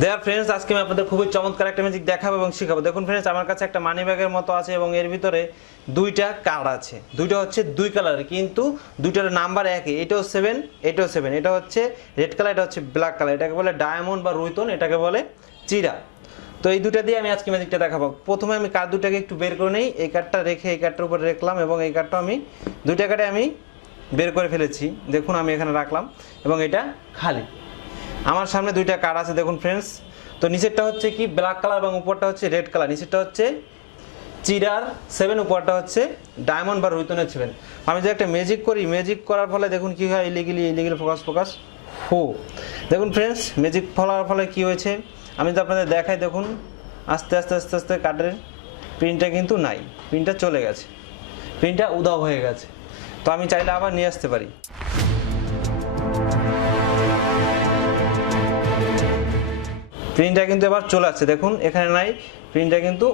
Their friends, আজকে আমি আপনাদের খুবই চমৎকার একটা ম্যাজিক দেখাবো এবং শেখাবো। দেখুন ফ্রেন্ডস, আমার কাছে একটা মানি ব্যাগের মতো আছে এবং এর ভিতরে দুইটা কার্ড আছে। দুইটা হচ্ছে দুই কালারের, কিন্তু দুইটার নাম্বার একই। এটাও 7, এটাও 7। এটা হচ্ছে রেড কালার, এটা হচ্ছে ব্ল্যাক কালার। এটাকে বলে ডায়মন্ড বা রুইতন, এটাকে বলে চিরা। তো এই দুটা দিয়ে আমি আজকে ম্যাজিকটা দেখাবো। প্রথমে আমি কার্ড দুটাকে একটু বের করে নেই। এই কার্ডটা রেখে এই কার্ডটার উপরে রাখলাম এবং এই কার্ডটা আমি দুইটা কার্ডে আমি বের করে ফেলেছি। দেখুন আমি এখানে রাখলাম এবং এটা খালি। আমার সামনে দুইটা কার্ড আছে দেখুন ফ্রেন্ডস। তো নিচেরটা হচ্ছে কি ব্ল্যাক কালার এবং উপরটা হচ্ছে রেড কালার। নিচেরটা হচ্ছে চিরার 7, উপরটা হচ্ছে ডায়মন্ড বা রুইতনের 7। আমি যে একটা ম্যাজিক করি, ম্যাজিক করার ফলে দেখুন কি হয়, ইলিগেলি ফোকাস দেখুন ফ্রেন্ডস, ম্যাজিক ফলার ফলে কি হয়েছে আমি যদি আপনাদের দেখাই। দেখুন আস্তে আস্তে কার্ডের প্রিন্টটা কিন্তু নাই, প্রিন্টটা চলে গেছে, প্রিন্টটা উধাও হয়ে গেছে। তো আমি চাইলে আবার নিয়ে আসতে পারি। প্রিন্টটা কিন্তু এবার চলে আসছে, দেখুন এখানে নাই, প্রিন্টটা কিন্তু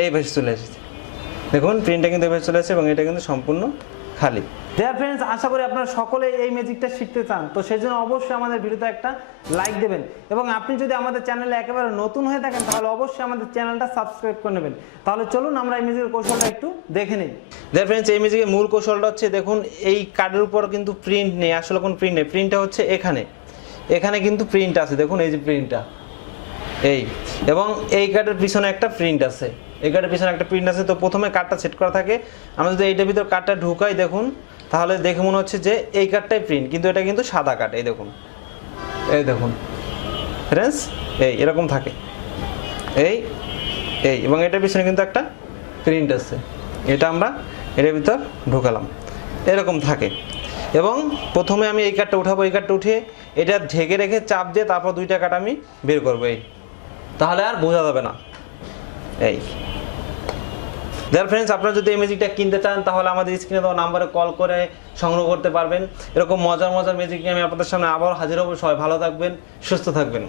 এই ভাবে চলে এসেছে। দেখুন প্রিন্টটা কিন্তু এভাবে চলে আসছে এবং এটা কিন্তু সম্পূর্ণ খালি। ডিয়ার ফ্রেন্ডস, আশা করি আপনারা সকলে এই ম্যাজিকটা শিখতে চান। তো সেই জন্য অবশ্যই আমাদের ভিডিওতে একটা লাইক দেবেন এবং আপনি যদি আমাদের চ্যানেলে একেবারে নতুন হয়ে থাকেন তাহলে অবশ্যই আমাদের চ্যানেলটা সাবস্ক্রাইব করে নেবেন। তাহলে চলুন আমরা এই ম্যাজিকের কৌশলটা একটু দেখে নিই। ডিয়ার ফ্রেন্ডস, এই ম্যাজিকের মূল কৌশলটা হচ্ছে, দেখুন এই কার্ডের উপর কিন্তু প্রিন্ট নেই, আসলে কোনো প্রিন্ট নেই। প্রিন্টটা হচ্ছে এখানে কিন্তু প্রিন্ট আছে, দেখুন এই যে প্রিন্টটা এই, এবং এই কার্ডের পিছনে একটা প্রিন্ট আছে, এই কার্ডের পিছনে একটা প্রিন্ট আছে। তো প্রথমে কার্ডটা সেট করা থাকে। আমরা যদি এইটার ভিতর কার্ডটা ঢুকাই, দেখুন তাহলে দেখে মনে হচ্ছে যে এই কার্ডটাই প্রিন্ট, কিন্তু এটা কিন্তু সাদা কার্ড। এই দেখুন ফ্রেন্ডস, এই এরকম থাকে এই এবং এটার পিছনে কিন্তু একটা প্রিন্ট আছে। এটা আমরা এটার ভিতর ঢুকালাম, এরকম থাকে। এবং প্রথমে আমি এই কার্ডটা উঠাবো, এই কার্ডটা উঠিয়ে এটা ঢেকে রেখে চাপ দিয়ে তারপর দুইটা কার্ড আমি বের করবো, এই তাহলে আর বোঝা যাবে না। এই দেয়ার ফ্রেন্ডস, আপনারা যদি এই ম্যাজিকটা কিনতে চান তাহলে আমাদের স্ক্রিনে দেওয়া নাম্বারে কল করে সংগ্রহ করতে পারবেন। এরকম মজার ম্যাজিক নিয়ে আমি আপনাদের সামনে আবার হাজির হব। সবাই ভালো থাকবেন, সুস্থ থাকবেন।